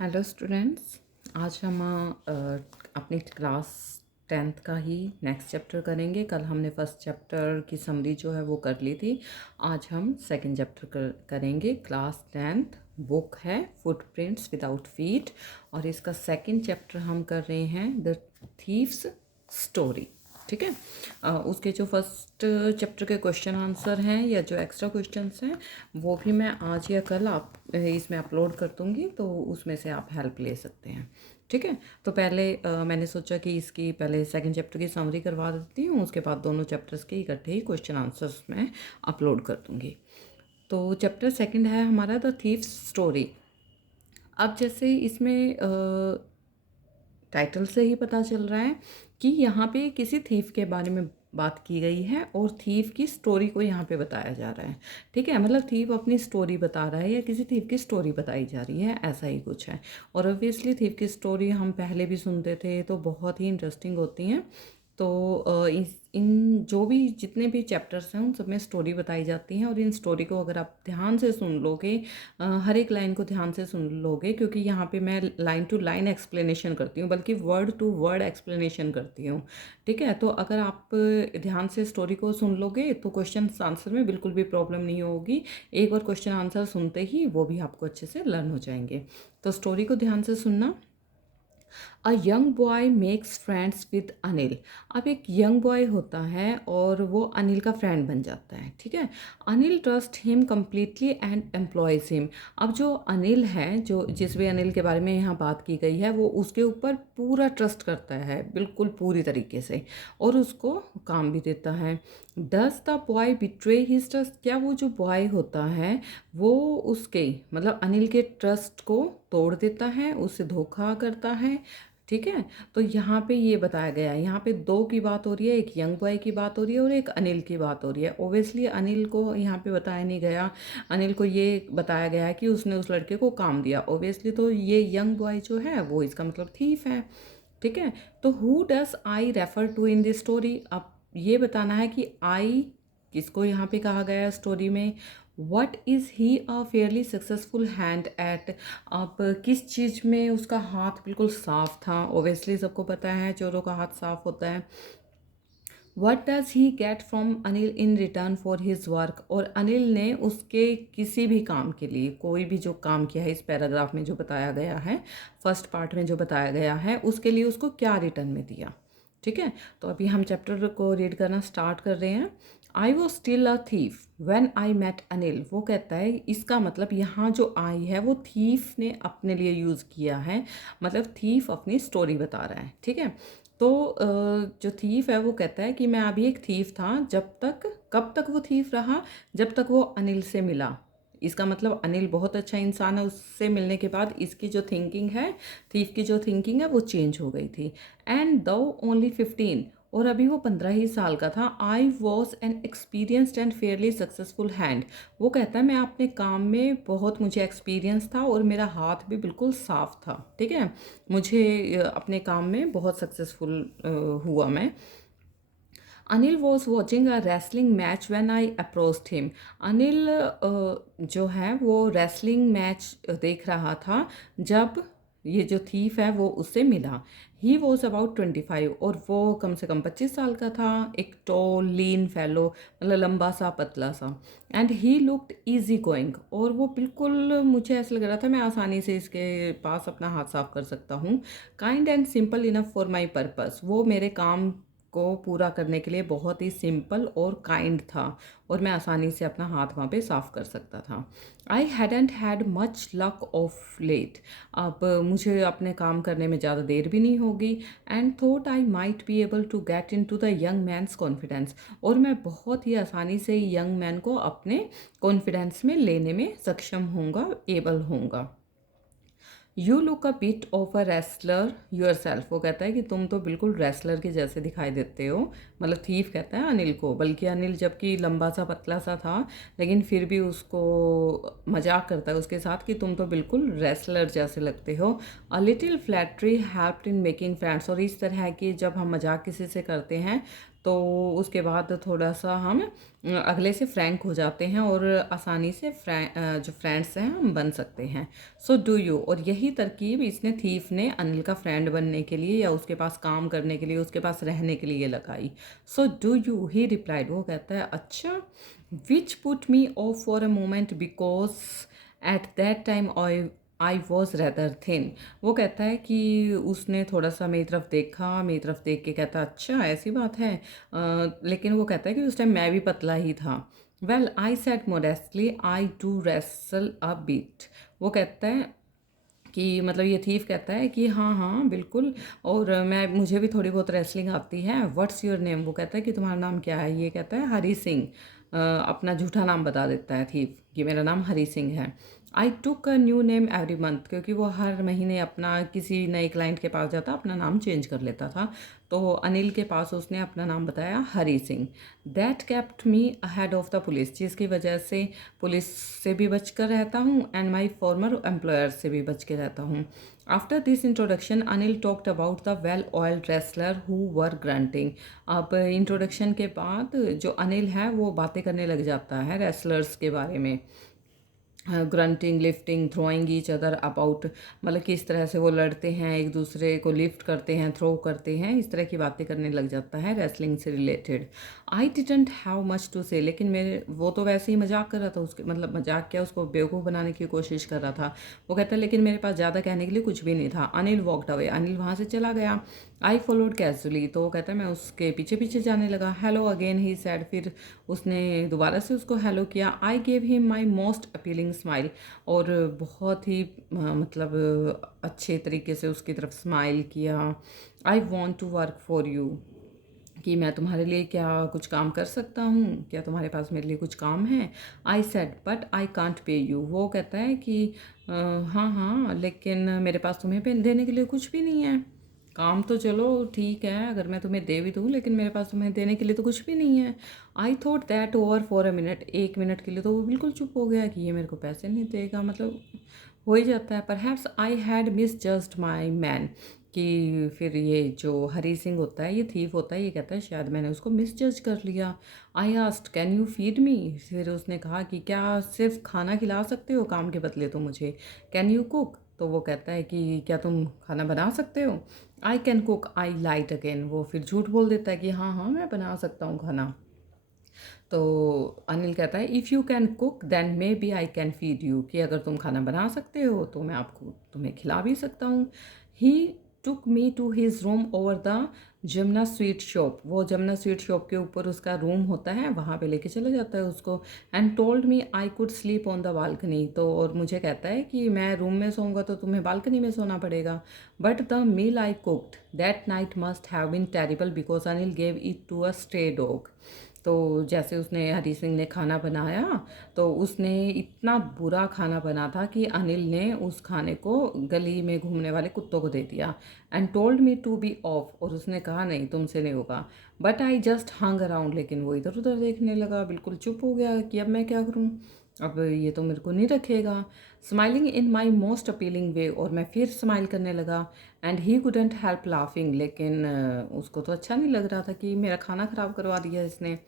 Hello students. आज हम अपनी क्लास 10th का ही नेक्स्ट चैप्टर करेंगे। कल हमने फर्स्ट चैप्टर की समरी जो है वो कर ली थी। आज हम सेकंड चैप्टर करेंगे। क्लास 10th बुक है फुटप्रिंट्स विदाउट फीट और इसका सेकंड चैप्टर हम कर रहे हैं द थीव्स स्टोरी। ठीक है। उसके जो फर्स्ट चैप्टर के क्वेश्चन आंसर हैं या जो एक्स्ट्रा क्वेश्चंस हैं वो भी मैं आज या कल आप इसमें अपलोड कर दूँगी, तो उसमें से आप हेल्प ले सकते हैं। ठीक है। तो पहले मैंने सोचा कि इसकी पहले सेकंड चैप्टर की समरी करवा देती हूँ, उसके बाद दोनों चैप्टर्स के इकट्ठे ही क्वेश्चन आंसर्स मैं अपलोड कर दूँगी। तो चैप्टर सेकंड है हमारा द थीव्स स्टोरी। अब जैसे इसमें टाइटल से ही पता चल रहा है कि यहाँ पे किसी थीफ के बारे में बात की गई है और थीफ की स्टोरी को यहाँ पे बताया जा रहा है। ठीक है, मतलब थीफ अपनी स्टोरी बता रहा है या किसी थीफ की स्टोरी बताई जा रही है, ऐसा ही कुछ है। और ऑब्वियसली थीफ की स्टोरी हम पहले भी सुनते थे तो बहुत ही इंटरेस्टिंग होती हैं। तो इन जो भी जितने भी चैप्टर्स हैं उन सब में स्टोरी बताई जाती हैं और इन स्टोरी को अगर आप ध्यान से सुन लोगे, हर एक लाइन को ध्यान से सुन लोगे, क्योंकि यहाँ पे मैं लाइन टू लाइन एक्सप्लेनेशन करती हूँ, बल्कि वर्ड टू वर्ड एक्सप्लेनेशन करती हूँ। ठीक है, तो अगर आप ध्यान से स्टोरी को सुन लोगे तो क्वेश्चन आंसर में बिल्कुल भी प्रॉब्लम नहीं होगी। एक बार क्वेश्चन आंसर सुनते ही वो भी आपको अच्छे से लर्न हो जाएंगे। तो स्टोरी को ध्यान से सुनना। A young boy makes friends with Anil. अब एक यंग बॉय होता है और वो अनिल का फ्रेंड बन जाता है। ठीक है। Anil trust him completely and employees him. अब जो अनिल है, जो जिस भी अनिल के बारे में यहाँ बात की गई है, वो उसके ऊपर पूरा ट्रस्ट करता है, बिल्कुल पूरी तरीके से, और उसको काम भी देता है। Does the boy betray his trust. क्या वो जो बॉय होता है वो उसके मतलब अनिल के ट्रस्ट को तोड़ देता है, उससे धोखा करता है। ठीक है। तो यहाँ पे ये बताया गया है, यहाँ पे दो की बात हो रही है, एक यंग बॉय की बात हो रही है और एक अनिल की बात हो रही है। ओबियसली अनिल को यहाँ पे बताया नहीं गया, अनिल को ये बताया गया है कि उसने उस लड़के को काम दिया। ओबियसली तो ये यंग बॉय जो है वो इसका मतलब थीफ है। ठीक है। तो who does I refer to in this story. अब ये बताना है कि आई किसको यहाँ पे कहा गया है स्टोरी में। What is he a fairly successful hand eight. अब किस चीज़ में उसका हाथ बिल्कुल साफ था। ओबियसली सबको पता है चोरों का हाथ साफ होता है। What does he get from Anil in return for his work. और अनिल ने उसके किसी भी काम के लिए, कोई भी जो काम किया है इस पैराग्राफ में जो बताया गया है, फर्स्ट पार्ट में जो बताया गया है, उसके लिए उसको क्या रिटर्न में दिया। ठीक है। तो अभी हम चैप्टर को रीड करना स्टार्ट कर रहे हैं। I was still a thief when I met Anil. वो कहता है, इसका मतलब यहाँ जो आई है वो थीफ ने अपने लिए यूज़ किया है, मतलब थीफ अपनी स्टोरी बता रहा है। ठीक है। तो जो थीफ है वो कहता है कि मैं अभी एक थीफ था जब तक, कब तक वो थीफ रहा, जब तक वो अनिल से मिला। इसका मतलब अनिल बहुत अच्छा इंसान है, उससे मिलने के बाद इसकी जो थिंकिंग है, थीफ की जो थिंकिंग है वो चेंज हो गई थी। एंड दो ओनली 15, और अभी वो 15 ही साल का था। I was an experienced and Fairlie successful hand. वो कहता है मैं अपने काम में बहुत, मुझे एक्सपीरियंस था और मेरा हाथ भी बिल्कुल साफ था। ठीक है। मुझे अपने काम में बहुत सक्सेसफुल हुआ मैं। Anil was watching a wrestling match when I approached him. Anil जो है वो रेसलिंग मैच देख रहा था जब ये जो थीफ है वो उससे मिला। ही वॉज अबाउट 25, और वो कम से कम 25 साल का था। एक टॉल लीन फेलो, मतलब लंबा सा पतला सा। And he looked easy going, और वो बिल्कुल, मुझे ऐसा लग रहा था मैं आसानी से इसके पास अपना हाथ साफ कर सकता हूँ। Kind and simple enough for my purpose. वो मेरे काम को पूरा करने के लिए बहुत ही सिंपल और काइंड था और मैं आसानी से अपना हाथ वहाँ पे साफ कर सकता था। I hadn't had much luck of late. अब मुझे अपने काम करने में ज़्यादा देर भी नहीं होगी। And thought I might be able to get into the young man's confidence. और मैं बहुत ही आसानी से यंग मैन को अपने कॉन्फिडेंस में लेने में सक्षम होऊंगा, एबल होऊंगा। You look a bit of a wrestler your self. वो कहता है कि तुम तो बिल्कुल रेसलर के जैसे दिखाई देते हो, मतलब थीफ कहता है अनिल को, बल्कि अनिल जबकि लंबा सा पतला सा था लेकिन फिर भी उसको मजाक करता है उसके साथ कि तुम तो बिल्कुल रेसलर जैसे लगते हो। A little flattery helped in making friends. और इस तरह है कि जब हम मजाक किसी से करते हैं तो उसके बाद थोड़ा सा हम अगले से फ्रैंक हो जाते हैं और आसानी से जो फ्रेंड्स हैं हम बन सकते हैं। सो डू यू, और यही तरकीब इसने थीफ ने अनिल का फ्रेंड बनने के लिए या उसके पास काम करने के लिए, उसके पास रहने के लिए लगाई। So do you, he replied, वो कहता है अच्छा, which put me of for a moment because at that time I was rather thin. वो कहता है कि उसने थोड़ा सा मेरी तरफ देखा, मेरी तरफ देख के कहता अच्छा ऐसी बात है, लेकिन वो कहता है कि उस टाइम मैं भी पतला ही था। Well I said modestly I do wrestle a bit. वो कहता है कि मतलब ये थीफ कहता है कि हाँ हाँ बिल्कुल, और मुझे भी थोड़ी बहुत रेसलिंग आती है। व्हाट्स योर नेम, वो कहता है कि तुम्हारा नाम क्या है। ये कहता है हरी सिंह, अपना झूठा नाम बता देता है थीफ कि मेरा नाम हरी सिंह है। I took a new name every month, क्योंकि वो हर महीने अपना किसी नए क्लाइंट के पास जाता अपना नाम चेंज कर लेता था। तो अनिल के पास उसने अपना नाम बताया Hari Singh. That kept me ahead of the police, जिसकी वजह से पुलिस से भी बच कर रहता हूँ एंड माई फॉर्मर एम्प्लॉयर से भी बच के रहता हूँ। After this introduction Anil talked about the well oiled wrestler who were grunting. अब इंट्रोडक्शन के बाद जो अनिल है वो बातें करने लग जाता है रेसलर्स के बारे में, grunting, lifting, throwing each other about, मतलब किस तरह से वो लड़ते हैं, एक दूसरे को लिफ्ट करते हैं, थ्रो करते हैं, इस तरह की बातें करने लग जाता है रेसलिंग से related. I didn't have much to say, लेकिन मेरे वो तो वैसे ही मजाक कर रहा था, उसके मतलब मजाक क्या, उसको बेवकूफ़ बनाने की कोशिश कर रहा था। वो कहता है लेकिन मेरे पास ज़्यादा कहने के लिए कुछ भी नहीं था। अनिल वॉकड अवे, अनिल वहाँ से चला गया। आई फॉलोड कैजुअली, तो वो कहता है मैं उसके पीछे पीछे जाने लगा। हेलो अगेन ही सैड, फिर उसने दोबारा से उसको हेलो किया। I gave him my most appealing smile, और बहुत ही मतलब अच्छे तरीके से उसकी तरफ स्माइल किया। I want to work for you, कि मैं तुम्हारे लिए क्या कुछ काम कर सकता हूँ, क्या तुम्हारे पास मेरे लिए कुछ काम है। I said but I can't pay you, वो कहता है कि हाँ हाँ लेकिन मेरे पास तुम्हें पे देने के लिए कुछ भी नहीं है। काम तो चलो ठीक है अगर मैं तुम्हें दे भी दूँ, लेकिन मेरे पास तुम्हें देने के लिए तो कुछ भी नहीं है। I thought that over for a minute, एक मिनट के लिए तो वो बिल्कुल चुप हो गया कि ये मेरे को पैसे नहीं देगा, मतलब हो ही जाता है। Perhaps I had miss just my man, कि फिर ये जो हरी सिंह होता है, ये थीफ होता है, ये कहता है शायद मैंने उसको मिस जज कर लिया। I asked can you feed me, फिर उसने कहा कि क्या सिर्फ खाना खिला सकते हो काम के बदले तो मुझे। कैन यू कुक, तो वो कहता है कि क्या तुम खाना बना सकते हो। I can cook, I light again, वो फिर झूठ बोल देता है कि हाँ हाँ मैं बना सकता हूँ खाना। तो अनिल कहता है if you can cook then maybe I can feed you, कि अगर तुम खाना बना सकते हो तो मैं आपको तुम्हें खिला भी सकता हूँ। He took me to his room over the Jamuna sweet shop, वो जमुना स्वीट शॉप के ऊपर उसका रूम होता है, वहाँ पे लेके चला जाता है उसको। And told me I could sleep on the balcony, तो और मुझे कहता है कि मैं रूम में सोऊंगा तो तुम्हें बालकनी में सोना पड़ेगा। But the meal I cooked that night must have been terrible because Anil gave it to a stray dog. तो जैसे उसने हरी सिंह ने खाना बनाया तो उसने इतना बुरा खाना बना था कि अनिल ने उस खाने को गली में घूमने वाले कुत्तों को दे दिया। And told me to be off, और उसने कहा नहीं तुमसे नहीं होगा। But I just hung around, लेकिन वो इधर उधर देखने लगा, बिल्कुल चुप हो गया कि अब मैं क्या करूँ, अब ये तो मेरे को नहीं रखेगा। Smiling in my most appealing way, और मैं फिर स्माइल करने लगा। And he couldn't help laughing, लेकिन उसको तो अच्छा नहीं लग रहा था कि मेरा खाना ख़राब करवा दिया इसने।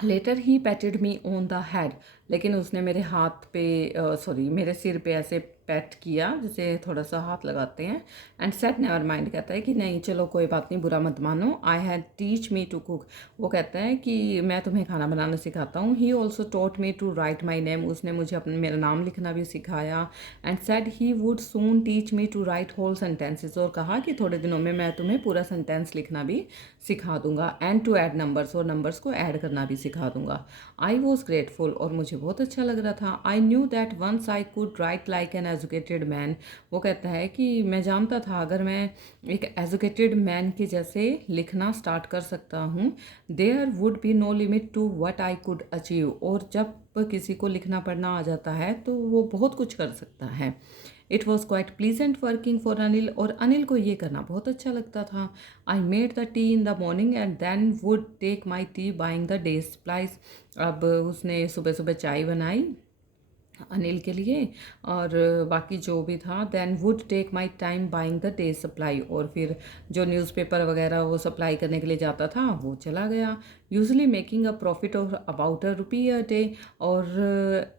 Later he patted me on the head, लेकिन उसने मेरे हाथ पे सॉरी मेरे सिर पे ऐसे पैट किया जैसे थोड़ा सा हाथ लगाते हैं। एंड सेट नेवर माइंड, कहता है कि नहीं चलो कोई बात नहीं, बुरा मत मानो। I had teach me to cook, वो कहता है कि मैं तुम्हें खाना बनाना सिखाता हूँ। He also taught me to write my name, उसने मुझे अपने मेरा नाम लिखना भी सिखाया। And said he would soon teach me to write whole sentences, और कहा कि थोड़े दिनों में मैं तुम्हें पूरा सेंटेंस लिखना भी सिखा दूंगा। एंड टू ऐड नंबर्स, और नंबर्स को ऐड करना भी सिखा दूंगा। आई वॉज ग्रेटफुल, और मुझे बहुत अच्छा लग रहा था। I knew that once I could write like an educated man, वो कहता है कि मैं जानता था अगर मैं एक एजुकेटेड मैन के जैसे लिखना स्टार्ट कर सकता हूँ, there would be no limit to what I could achieve, और जब किसी को लिखना पढ़ना आ जाता है तो वो बहुत कुछ कर सकता है। It was quite pleasant working for Anil, और अनिल को ये करना बहुत अच्छा लगता था। I made the tea in the morning and then would take my tea buying the day supplies, अब उसने सुबह सुबह चाय बनाई अनिल के लिए। और बाकी जो भी था, then would take my time buying the day supply, और फिर जो न्यूज़पेपर वगैरह वो सप्लाई करने के लिए जाता था वो चला गया, usually making a profit of about ₹1 day. और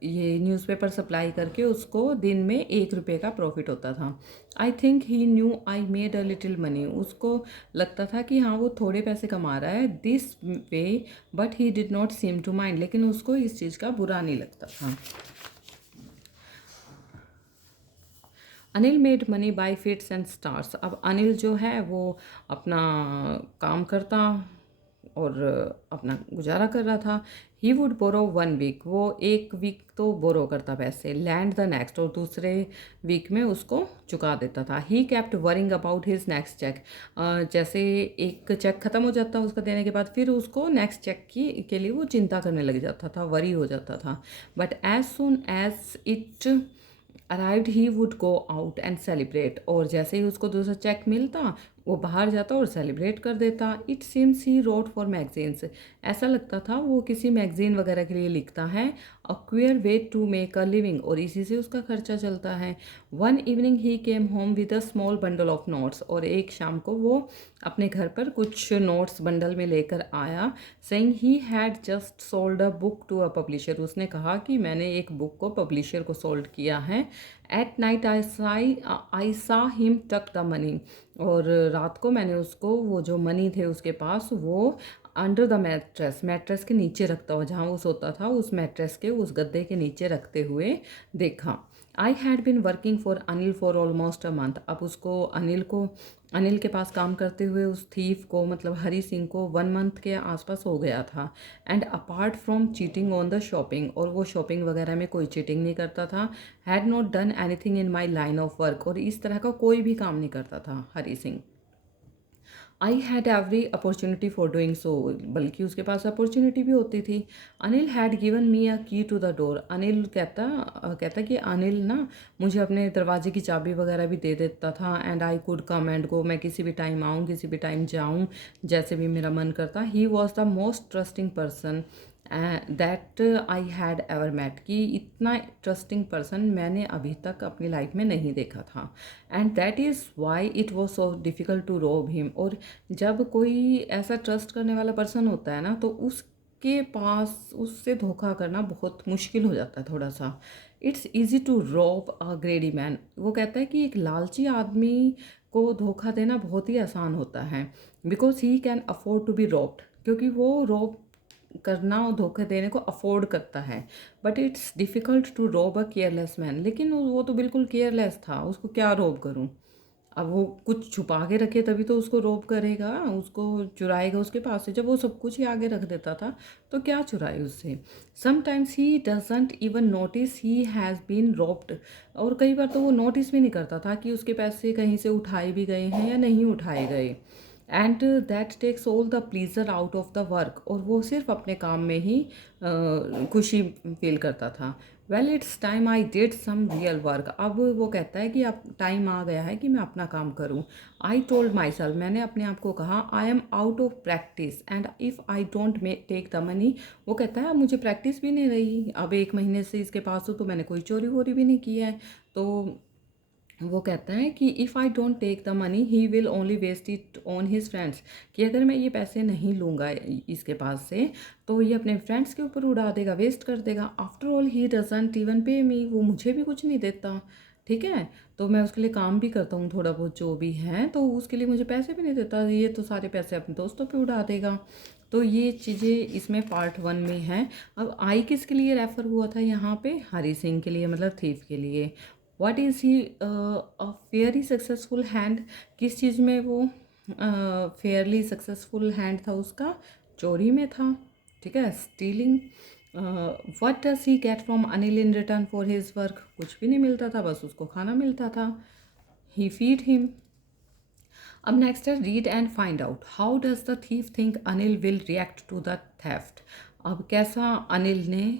ये न्यूज़पेपर सप्लाई करके उसको दिन में ₹1 का प्रॉफिट होता था। I think he new I made a little money, उसको लगता था कि हाँ वो थोड़े पैसे कमा रहा है this way, but he did not seem to mind, लेकिन उसको इस चीज़ का बुरा नहीं लगता था। Anil made money by fits and starts. अब अनिल जो है वो अपना काम करता और अपना गुजारा कर रहा था। ही वुड बोरो 1 वीक, वो 1 वीक तो बोरो करता पैसे, लैंड द नेक्स्ट, और दूसरे वीक में उसको चुका देता था। He kept worrying about his next cheque, जैसे एक चेक ख़त्म हो जाता उसका देने के बाद, फिर उसको नेक्स्ट चेक की के लिए वो चिंता करने लग जाता था, वरी हो जाता था। But as soon as it arrived he would go out and celebrate, और जैसे ही उसको दूसरा चेक मिलता वो बाहर जाता और सेलिब्रेट कर देता। It seems he wrote for magazines, ऐसा लगता था वो किसी मैगजीन वगैरह के लिए लिखता है। A queer way to make a living, और इसी से उसका खर्चा चलता है। One evening he came home with a small bundle of notes, और एक शाम को वो अपने घर पर कुछ नोट्स बंडल में लेकर आया। Saying he had just sold a book to a publisher, उसने कहा कि मैंने एक बुक को पब्लिशर को सोल्ड किया है। एट नाइट आई सा हिम टक द मनी, और रात को मैंने उसको वो जो मनी थे उसके पास वो अंडर द मैट्रेस, मैट्रेस के नीचे रखता हुआ, जहाँ वो सोता था उस मैट्रेस के उस गद्दे के नीचे रखते हुए देखा। I had been working for Anil for almost a month, अब उसको अनिल के पास काम करते हुए उस थीफ को, मतलब हरी सिंह को 1 मंथ के आसपास हो गया था। And apart from cheating on the shopping, और वो शॉपिंग वगैरह में कोई चीटिंग नहीं करता था। Had not done anything in my line of work, और इस तरह का कोई भी काम नहीं करता था Hari Singh. I had every opportunity for doing so, बल्कि उसके पास अपॉर्चुनिटी भी होती थी। Anil had given me a key to the door, Anil कहता कि अनिल ना मुझे अपने दरवाजे की चाबी वगैरह भी दे देता था। And I could come and go, मैं किसी भी टाइम आऊँ किसी भी टाइम जाऊँ, जैसे भी मेरा मन करता। He was the most trusting person that I had ever met, कि इतना ट्रस्टिंग पर्सन मैंने अभी तक अपनी लाइफ में नहीं देखा था। And that is why it was so difficult to rob him, और जब कोई ऐसा ट्रस्ट करने वाला पर्सन होता है ना तो उसके पास उससे धोखा करना बहुत मुश्किल हो जाता है थोड़ा सा। इट्स ईजी टू रोब अ ग्रेडी मैन, वो कहता है कि एक लालची आदमी को धोखा देना बहुत ही आसान होता है। Because he can afford to be robbed, क्योंकि वो रोब करना और धोखे देने को अफोर्ड करता है। बट इट्स डिफ़िकल्ट टू रोब अ केयरलेस मैन, लेकिन वो तो बिल्कुल केयरलेस था, उसको क्या रोब करूं। अब वो कुछ छुपा के रखे तभी तो उसको रोब करेगा, उसको चुराएगा उसके पास से, जब वो सब कुछ ही आगे रख देता था तो क्या चुराए उससे। Sometimes he doesn't even notice he has been robbed, और कई बार तो वो नोटिस भी नहीं करता था कि उसके पैसे कहीं से उठाए भी गए हैं या नहीं उठाए गए। And that takes all the pleasure out of the work, और वो सिर्फ अपने काम में ही खुशी फील करता था। Well it's time I did some real work, अब वो कहता है कि अब टाइम आ गया है कि मैं अपना काम करूं। आई टोल्ड माई सेल्फ, मैंने अपने आप को कहा, I am out of practice and if I don't take the money, वो कहता है अब मुझे प्रैक्टिस भी नहीं रही, अब 1 महीने से इसके पास हूँ तो मैंने कोई चोरी वोरी भी नहीं की है। तो वो कहता है कि if I don't take the money he will only waste it on his friends, कि अगर मैं ये पैसे नहीं लूँगा इसके पास से तो ये अपने फ्रेंड्स के ऊपर उड़ा देगा, वेस्ट कर देगा। After all he doesn't even पे मी, वो मुझे भी कुछ नहीं देता, ठीक है, तो मैं उसके लिए काम भी करता हूँ थोड़ा बहुत जो भी है, तो उसके लिए मुझे पैसे भी नहीं देता, ये तो सारे पैसे अपने दोस्तों पे उड़ा देगा। तो ये चीज़ें इसमें पार्ट 1 में हैं। अब आई किसके लिए रेफ़र हुआ था यहाँ पे, हरी सिंह के लिए, मतलब थीफ के लिए। What is he a fairly successful hand, किस चीज़ में वो फेयरली सक्सेसफुल हैंड था उसका, चोरी में था, ठीक है, stealing. What does he get from Anil in return for his work, कुछ भी नहीं मिलता था, बस उसको खाना मिलता था। He feed him. अब नेक्स्ट है read and find out how does the thief think Anil will react to the theft. अब कैसा अनिल ने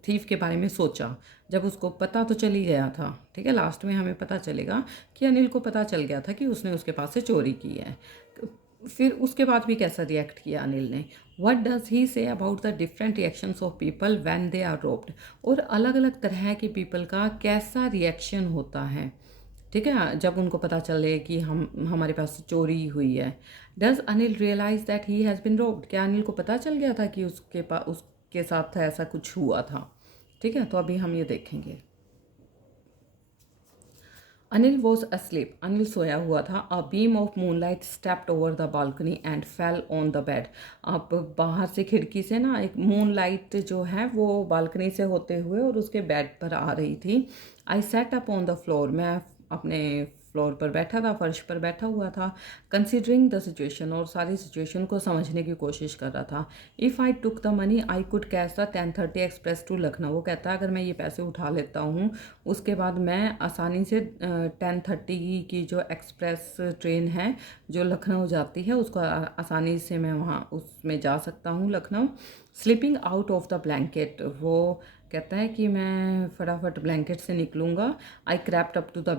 थीफ के बारे में सोचा, जब उसको पता तो चल ही गया था, ठीक है, लास्ट में हमें पता चलेगा कि अनिल को पता चल गया था कि उसने उसके पास से चोरी की है। फिर उसके बाद भी कैसा रिएक्ट किया अनिल ने। What does he say about the different reactions of people when they are robbed, और अलग अलग तरह के पीपल का कैसा रिएक्शन होता है, ठीक है, जब उनको पता चले कि हम हमारे पास चोरी हुई है। Does Anil realise that he has been robbed, क्या अनिल को पता चल गया था कि उसके पास उसके साथ ऐसा कुछ हुआ था। ठीक है, तो अभी हम ये देखेंगे। अनिल वॉज अस्लीप, अनिल सोया हुआ था। A beam of moonlight stepped over the balcony and fell on the bed. अब बाहर से खिड़की से ना एक मूनलाइट जो है वो बालकनी से होते हुए और उसके बेड पर आ रही थी। I sat up on the floor, मैं अपने फ्लोर पर बैठा था, फर्श पर बैठा हुआ था। कंसिडरिंग द सिचुएशन, और सारी सिचुएशन को समझने की कोशिश कर रहा था। If I took the money I could catch the 10:30 express to Lucknow, वो कहता है अगर मैं ये पैसे उठा लेता हूँ उसके बाद मैं आसानी से 10:30 की जो एक्सप्रेस ट्रेन है जो लखनऊ जाती है उसको आसानी से मैं वहाँ उसमें जा सकता हूँ Lucknow. Slipping out of the blanket, वो कहता है कि मैं फटाफट ब्लैंकेट से निकलूँगा। I crept up to the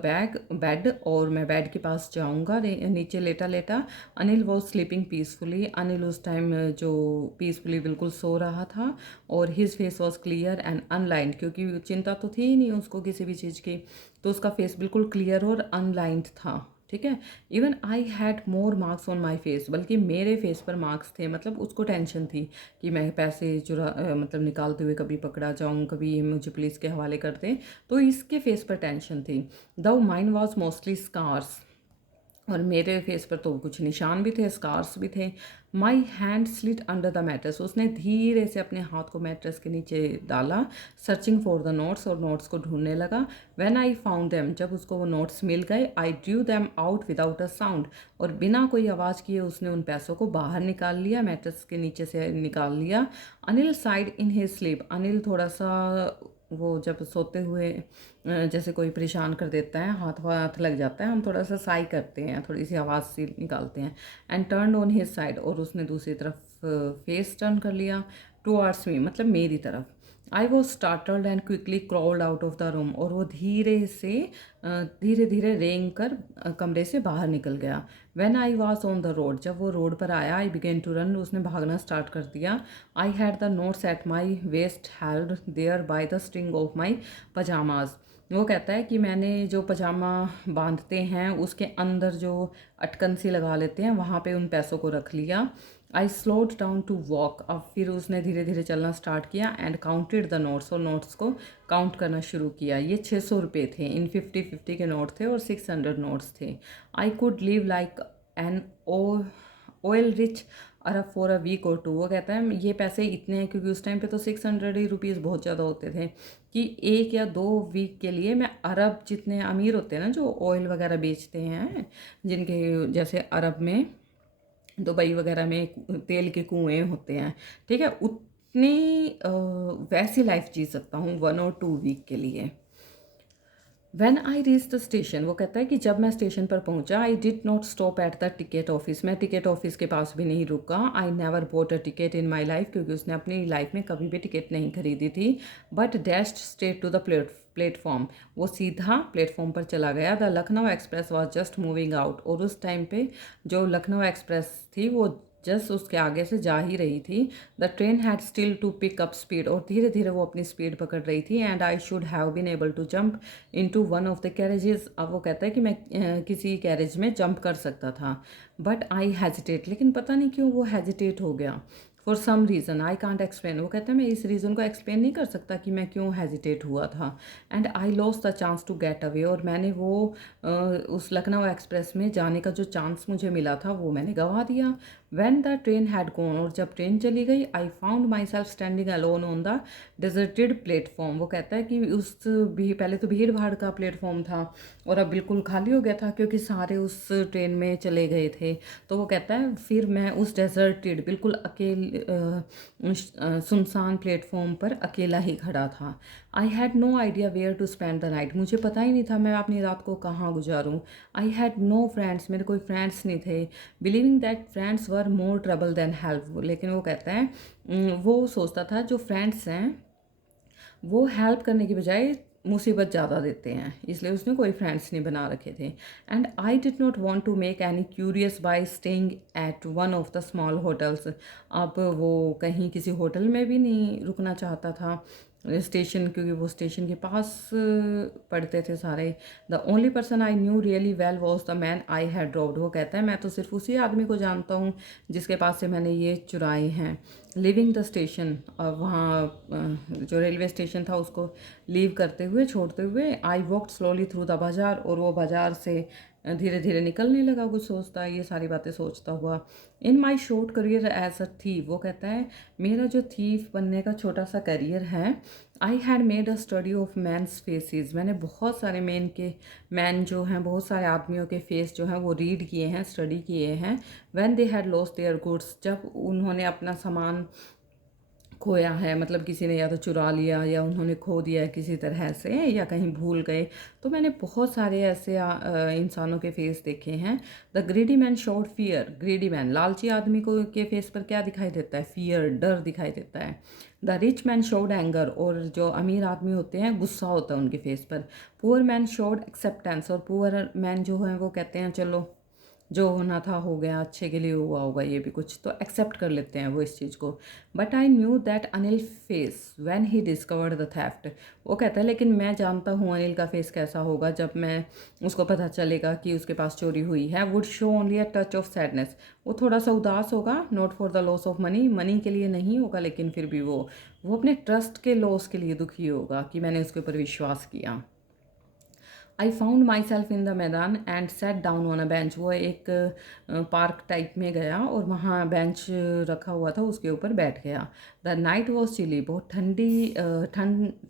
bed, और मैं बेड के पास जाऊँगा नीचे लेटा लेटा। Anil was sleeping peacefully, Anil उस टाइम जो पीसफुली बिल्कुल सो रहा था, और his face was clear and unlined, क्योंकि चिंता तो थी ही नहीं उसको किसी भी चीज़ की, तो उसका फेस बिल्कुल क्लियर और अनलाइंड था। ठीक है, even I had more marks on my face, बल्कि मेरे फेस पर मार्क्स थे, मतलब उसको टेंशन थी कि मैं पैसे मतलब निकालते हुए कभी पकड़ा जाऊँ, कभी ये मुझे पुलिस के हवाले कर दें, तो इसके फेस पर टेंशन थी। The mine was mostly scars, और मेरे फेस पर तो कुछ निशान भी थे, स्कार्स भी थे। My hand slit under the mattress, उसने धीरे से अपने हाथ को मैट्रेस के नीचे डाला। सर्चिंग फॉर द नोट्स, और नोट्स को ढूंढने लगा। व्हेन आई फाउंड देम, जब उसको वो नोट्स मिल गए, I drew them out without a sound, और बिना कोई आवाज़ किए उसने उन पैसों को बाहर निकाल लिया, मैट्रेस के नीचे से निकाल लिया। Anil side in his sleep, Anil थोड़ा सा वो जब सोते हुए जैसे कोई परेशान कर देता है, हाथ वाथ लग जाता है, हम थोड़ा सा साई करते हैं, थोड़ी सी आवाज़ सी निकालते हैं। And turn on his side, और उसने दूसरी तरफ फेस टर्न कर लिया। टुवर्ड्स मी, मतलब मेरी तरफ। I was startled and quickly crawled out of the room, और वो धीरे धीरे रेंग कर कमरे से बाहर निकल गया। When I was on the road, जब वो रोड पर आया, आई बिगेन टू रन, उसने भागना स्टार्ट कर दिया। I had the notes at my waste held there by the string of my pyjamas, वो कहता है कि मैंने जो पजामा बांधते हैं उसके अंदर जो अटकन सी लगा लेते हैं वहाँ पे उन पैसों को रख लिया। आई स्लोड डाउन टू वॉक, अब फिर उसने धीरे धीरे चलना स्टार्ट किया। एंड काउंटेड द नोट्स, और नोट्स को काउंट करना शुरू किया। ये 600 रुपये थे, इन 50-50 के नोट थे और 600 नोट्स थे। I could live like an oil rich Arab for a week और टू, वो कहता है ये पैसे इतने हैं, क्योंकि उस टाइम पे तो 600 ही रुपीज़ बहुत ज़्यादा होते थे, कि 1 या 2 वीक के लिए मैं अरब जितने अमीर होते हैं ना जो ऑयल वगैरह बेचते हैं, जिनके जैसे अरब में दुबई वगैरह में तेल के कुएं होते हैं, ठीक है, उतनी वैसी लाइफ जी सकता हूँ 1 और 2 वीक के लिए। When I reach the station, वो कहता है कि जब मैं स्टेशन पर पहुंचा, आई did not stop at the ticket office, मैं टिकट ऑफिस के पास भी नहीं रुका। I never bought a ticket in my life, क्योंकि उसने अपनी लाइफ में कभी भी टिकट नहीं खरीदी थी। But dashed straight to the platform, वो सीधा प्लेटफॉर्म पर चला गया। The Lucknow express was just moving out, और उस टाइम पे जो लखनऊ एक्सप्रेस थी वो जस्ट उसके आगे से जा ही रही थी। The train had still to pick up speed, और धीरे धीरे वो अपनी स्पीड पकड़ रही थी। And I should have been able to jump into one of the carriages, अब वो कहता है कि मैं किसी कैरेज में जंप कर सकता था। बट आई हेजिटेट, लेकिन पता नहीं क्यों वो हेजिटेट हो गया। For some reason I can't explain, वो कहता है मैं इस रीज़न को एक्सप्लेन नहीं कर सकता कि मैं क्यों हेजिटेट हुआ था। And I lost the chance to get away, और मैंने वो उस लखनऊ एक्सप्रेस में जाने का जो चांस मुझे मिला था वो मैंने गंवा दिया। When the train had gone, और जब ट्रेन चली गई, आई found my self standing alone on the deserted platform, वो कहता है कि उस भी पहले तो भीड़ भाड़ का प्लेटफॉर्म था और अब बिल्कुल खाली हो गया था, क्योंकि सारे उस ट्रेन में चले गए थे। तो वो कहता है फिर मैं उस डेजर्टेड बिल्कुल सुनसान प्लेटफॉर्म पर अकेला ही खड़ा था। I had no idea where to spend the night, मुझे पता ही नहीं था मैं अपनी रात को कहाँ गुजारूँ। आई हैड नो फ्रेंड्स, मेरे कोई फ्रेंड्स नहीं थे। Believing that friends were more trouble than help, लेकिन वो कहता है वो सोचता था जो फ्रेंड्स हैं वो हेल्प करने की बजाय मुसीबत ज़्यादा देते हैं, इसलिए उसने कोई फ्रेंड्स नहीं बना रखे थे। And I did not want to make any curious by staying at one of the small hotels. अब वो कहीं किसी होटल में भी नहीं रुकना चाहता था स्टेशन, क्योंकि वो स्टेशन के पास पड़ते थे सारे। The only person I knew really well was the man I had dropped. वो कहता है मैं तो सिर्फ उसी आदमी को जानता हूँ जिसके पास से मैंने ये चुराए हैं। लिविंग द स्टेशन, और वहाँ जो रेलवे स्टेशन था उसको लीव करते हुए, छोड़ते हुए, I walked slowly through the बाज़ार, और वो बाज़ार से धीरे धीरे निकलने लगा, कुछ सोचता है, ये सारी बातें सोचता हुआ। In my short career as a thief, वो कहता है मेरा जो थीव बनने का छोटा सा करियर है, I had made a study of men's faces. मैंने बहुत सारे मैन जो हैं, बहुत सारे आदमियों के फेस जो हैं वो रीड किए हैं, स्टडी किए हैं। When they had lost their goods, जब उन्होंने अपना सामान खोया है, मतलब किसी ने या तो चुरा लिया या उन्होंने खो दिया है किसी तरह से, या कहीं भूल गए। तो मैंने बहुत सारे ऐसे इंसानों के फेस देखे हैं। The greedy man showed fear. Greedy man, लालची आदमी को के फेस पर क्या दिखाई देता है? फियर, डर दिखाई देता है। The rich man showed anger, और जो अमीर आदमी होते हैं गुस्सा होता है उनके फेस पर। पुअर मैन शोड एक्सेप्टेंस, और पुअर मैन जो है वो कहते हैं चलो जो होना था हो गया, अच्छे के लिए हुआ होगा, ये भी कुछ तो एक्सेप्ट कर लेते हैं वो इस चीज़ को। But I knew that Anil face when he discovered the theft. वो कहता है लेकिन मैं जानता हूँ अनिल का फेस कैसा होगा जब मैं उसको पता चलेगा कि उसके पास चोरी हुई है। Would show only a touch of sadness. वो थोड़ा सा उदास होगा, not for the loss of money, money के लिए नहीं होगा, लेकिन फिर भी वो अपने ट्रस्ट के लॉस के लिए दुखी होगा कि मैंने उसके ऊपर विश्वास किया। I found myself in the maidan and sat down on a bench. वो एक पार्क टाइप में गया और वहाँ बेंच रखा हुआ था, उसके ऊपर बैठ गया। द नाइट वॉज चिली, बहुत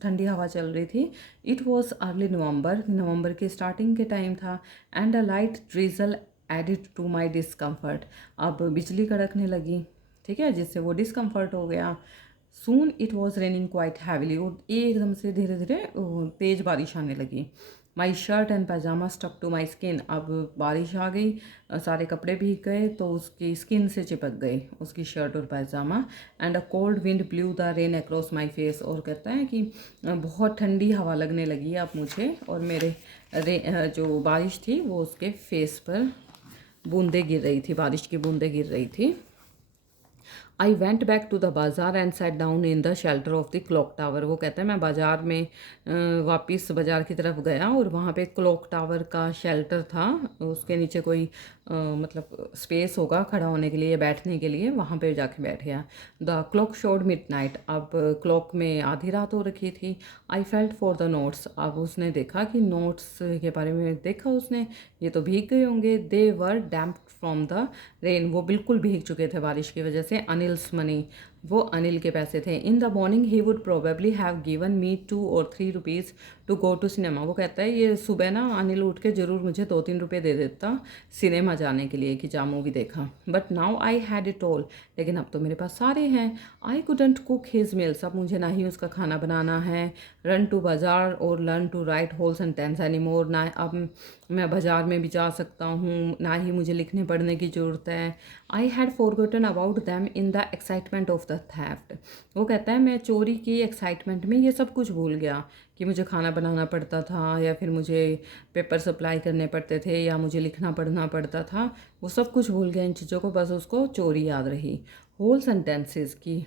ठंडी हवा चल रही थी। इट वॉज अर्ली नवंबर के स्टार्टिंग के टाइम था। And a light drizzle added to my discomfort. अब बिजली कड़कने लगी, ठीक है, जिससे वो डिस्कम्फर्ट हो गया। Soon it was raining quite heavily, और एकदम से धीरे धीरे तेज़ बारिश आने लगी। My shirt and pyjama stuck to my skin. अब बारिश आ गई, सारे कपड़े भीग गए तो उसकी स्किन से चिपक गए उसकी शर्ट और पैजामा। And a cold wind blew the rain across my face. और कहता है कि बहुत ठंडी हवा लगने लगी अब मुझे, और मेरे जो बारिश थी वो उसके फेस पर बूंदें गिर रही थी, बारिश की बूंदें गिर रही थी। I went back to the bazaar and sat down in the shelter of the clock tower. वो कहते हैं मैं बाज़ार में वापस बाज़ार की तरफ गया और वहाँ पे क्लॉक टावर का शेल्टर था, उसके नीचे कोई मतलब स्पेस होगा खड़ा होने के लिए, बैठने के लिए, वहाँ पे जाके बैठ गया। The clock showed midnight. अब क्लॉक में आधी रात हो रखी थी। I felt for the notes. अब उसने देखा कि नोट्स के बारे में देखा उसने, ये तो भीग गए होंगे। दे वर डैम्प फ्रॉम द रेन। वो बिल्कुल भीग चुके थे बारिश की वजह से। अनिल्स मनी, वो अनिल के पैसे थे। In the morning he would probably have given me 2 और 3 rupees to go to cinema. वो कहता है ये सुबह ना अनिल उठ के ज़रूर मुझे 2-3 रुपये दे देता सिनेमा जाने के लिए कि जा मूवी देखा। But now I had it all. लेकिन अब तो मेरे पास सारे हैं। I couldn't cook his meals. अब मुझे ना ही उसका खाना बनाना है। रन टू बाज़ार और learn to write whole sentence any more. ना अब मैं बाज़ार में भी जा सकता हूँ, ना ही मुझे लिखने पढ़ने की ज़रूरत है। I had forgotten about them in the excitement of the theft. वो कहता है मैं चोरी की एक्साइटमेंट में ये सब कुछ भूल गया कि मुझे खाना बनाना पड़ता था, या फिर मुझे पेपर सप्लाई करने पड़ते थे, या मुझे लिखना पढ़ना पड़ता था। वो सब कुछ भूल गया इन चीज़ों को, बस उसको चोरी याद रही। होल सेंटेंसेस की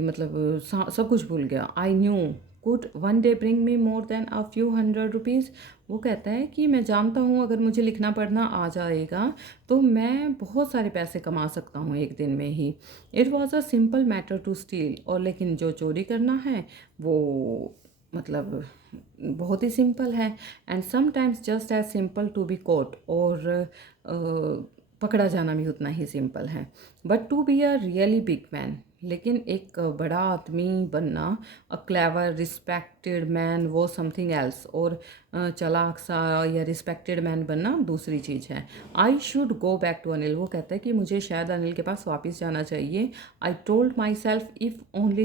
मतलब सब कुछ भूल गया। I knew could one day bring me more than a few hundred rupees. वो कहता है कि मैं जानता हूँ अगर मुझे लिखना पढ़ना आ जाएगा तो मैं बहुत सारे पैसे कमा सकता हूँ एक दिन में ही। It was a simple matter to steal. और लेकिन जो चोरी करना है वो मतलब बहुत ही सिंपल है। And sometimes just as simple to be caught. और पकड़ा जाना भी उतना ही सिंपल है। But to be a really big man, लेकिन एक बड़ा आदमी बनना, अ क्लेवर रिस्पेक्टेड मैन वो समथिंग एल्स। और चालाक सा या रिस्पेक्टेड मैन बनना दूसरी चीज़ है। I should go back to Anil. वो कहता है कि मुझे शायद अनिल के पास वापस जाना चाहिए। I told myself if only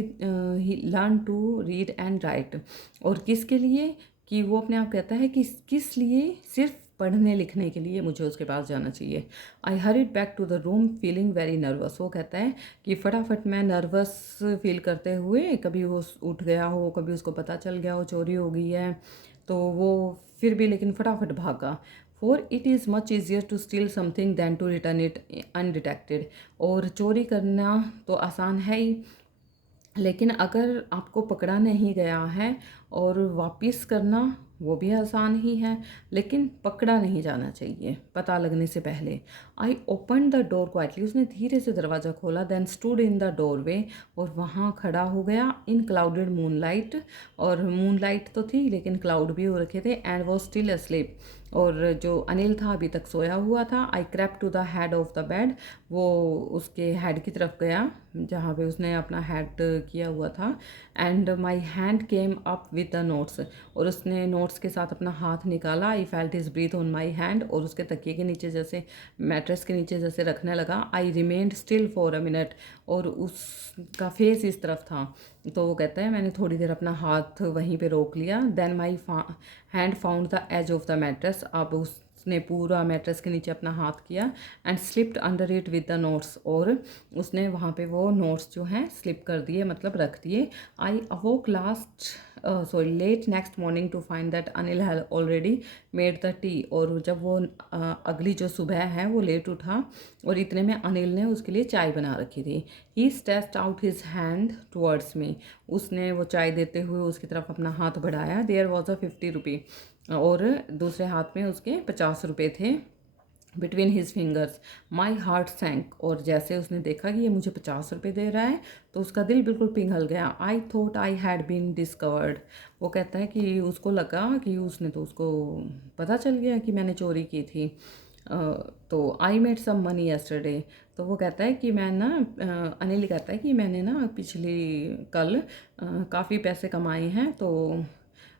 he learn to read and write. और किसके लिए? कि वो अपने आप कहता है कि किस लिए? सिर्फ पढ़ने लिखने के लिए मुझे उसके पास जाना चाहिए। I hurried back to the room feeling very nervous. वो कहता है कि फटाफट मैं नर्वस फील करते हुए, कभी वो उठ गया हो, कभी उसको पता चल गया हो चोरी हो गई है, तो वो फिर भी लेकिन फटाफट भागा। For it is much easier to steal something than to return it undetected. और चोरी करना तो आसान है ही, लेकिन अगर आपको पकड़ा नहीं गया है और वापस करना वो भी आसान ही है, लेकिन पकड़ा नहीं जाना चाहिए पता लगने से पहले। I open the door quietly. उसने धीरे से दरवाज़ा खोला। Then stood in the doorway. और वहाँ खड़ा हो गया इन क्लाउडेड मूनलाइट। और मूनलाइट तो थी लेकिन क्लाउड भी हो रखे थे। एंड वो स्टिल अस्लीप। और जो अनिल था अभी तक सोया हुआ था। I crept to the head of the bed. वो उसके हेड की तरफ गया जहाँ पे उसने अपना हेड किया हुआ था। And my hand came up with the notes. और उसने नोट्स के साथ अपना हाथ निकाला। I felt his breath on my hand. और उसके तकिए के नीचे जैसे, मैट्रेस के नीचे जैसे रखने लगा। I remained still for a minute. और उसका फेस इस तरफ था, तो वो कहता है मैंने थोड़ी देर अपना हाथ वहीं पे रोक लिया। Then my hand found the edge of the mattress. अब उसने पूरा मैट्रेस के नीचे अपना हाथ किया। And slipped under it with the notes. और उसने वहाँ पे वो नोट्स जो हैं स्लिप कर दिए, मतलब रख दिए। I awoke late next morning to find that Anil had already made the tea. और जब वो अगली जो सुबह है वो लेट उठा और इतने में अनिल ने उसके लिए चाय बना रखी थी। He stretched out his hand towards me. उसने वो चाय देते हुए उसकी तरफ अपना हाथ बढ़ाया। There was a 50 rupee. और दूसरे हाथ में उसके 50 रुपये थे between his fingers. My heart sank. और जैसे उसने देखा कि ये मुझे 50 रुपये दे रहा है तो उसका दिल बिल्कुल पिघल गया। I thought I had been discovered. वो कहता है कि उसको लगा कि उसने तो उसको पता चल गया कि मैंने चोरी की थी। तो I made some money yesterday. तो वो कहता है कि मैं ना, अनिल कहता है कि मैंने ना कल काफ़ी पैसे कमाए हैं, तो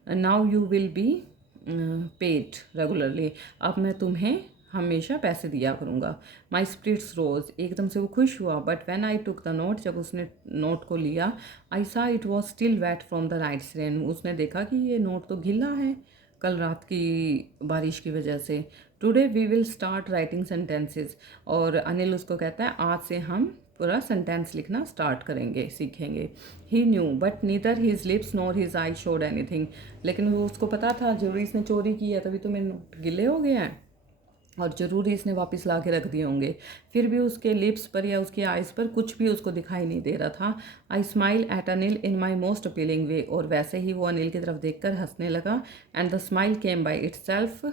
now you will be paid regularly. अब मैं तुम्हें हमेशा पैसे दिया करूँगा। My spirits rose. एकदम से वो खुश हुआ। But when I took the note. जब उसने नोट को लिया, I saw it was still wet from the night's rain. उसने देखा कि ये नोट तो गीला है कल रात की बारिश की वजह से। Today we will start writing sentences. और अनिल उसको कहता है आज से हम पूरा सेंटेंस लिखना स्टार्ट करेंगे, सीखेंगे। He knew but neither his lips nor his eye showed anything. लेकिन वो उसको पता था जरूर इसने चोरी की है, तभी तो मेरे नोट गिले हो गए हैं और ज़रूर इसने वापस ला के रख दिए होंगे। फिर भी उसके लिप्स पर या उसकी आइज़ पर कुछ भी उसको दिखाई नहीं दे रहा था। I smile at Anil in my most appealing way. और वैसे ही वो अनिल की तरफ देखकर हंसने लगा। And the smile came by its self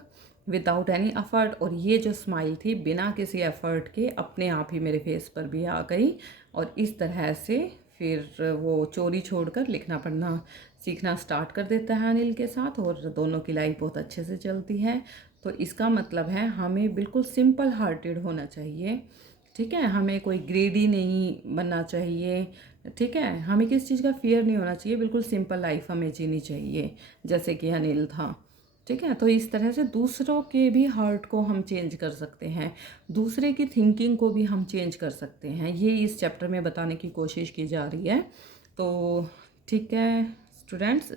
without any effort. और ये जो स्माइल थी बिना किसी एफर्ट के अपने आप ही मेरे फेस पर भी आ गई। और इस तरह से फिर वो चोरी छोड़कर लिखना पढ़ना सीखना स्टार्ट कर देता है अनिल के साथ। और दोनों की लाइफ बहुत अच्छे से चलती है। तो इसका मतलब है हमें बिल्कुल सिंपल हार्टेड होना चाहिए, ठीक है। हमें कोई ग्रेडी नहीं बनना चाहिए, ठीक है। हमें किस चीज़ का फियर नहीं होना चाहिए, बिल्कुल सिंपल लाइफ हमें जीनी चाहिए जैसे कि अनिल था, ठीक है। तो इस तरह से दूसरों के भी हार्ट को हम चेंज कर सकते हैं, दूसरे की थिंकिंग को भी हम चेंज कर सकते हैं। ये इस चैप्टर में बताने की कोशिश की जा रही है। तो ठीक है स्टूडेंट्स,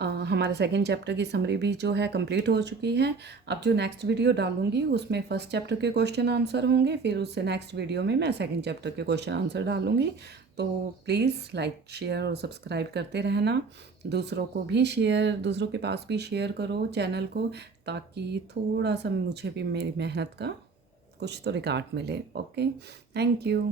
हमारे सेकंड चैप्टर की समरी भी जो है कंप्लीट हो चुकी है। अब जो नेक्स्ट वीडियो डालूंगी उसमें फर्स्ट चैप्टर के क्वेश्चन आंसर होंगे, फिर उससे नेक्स्ट वीडियो में मैं सेकंड चैप्टर के क्वेश्चन आंसर डालूंगी। तो प्लीज़ लाइक शेयर और सब्सक्राइब करते रहना। दूसरों को भी शेयर, दूसरों के पास भी शेयर करो चैनल को, ताकि थोड़ा सा मुझे भी मेरी मेहनत का कुछ तो रिकॉर्ड मिले। Okay, thank you.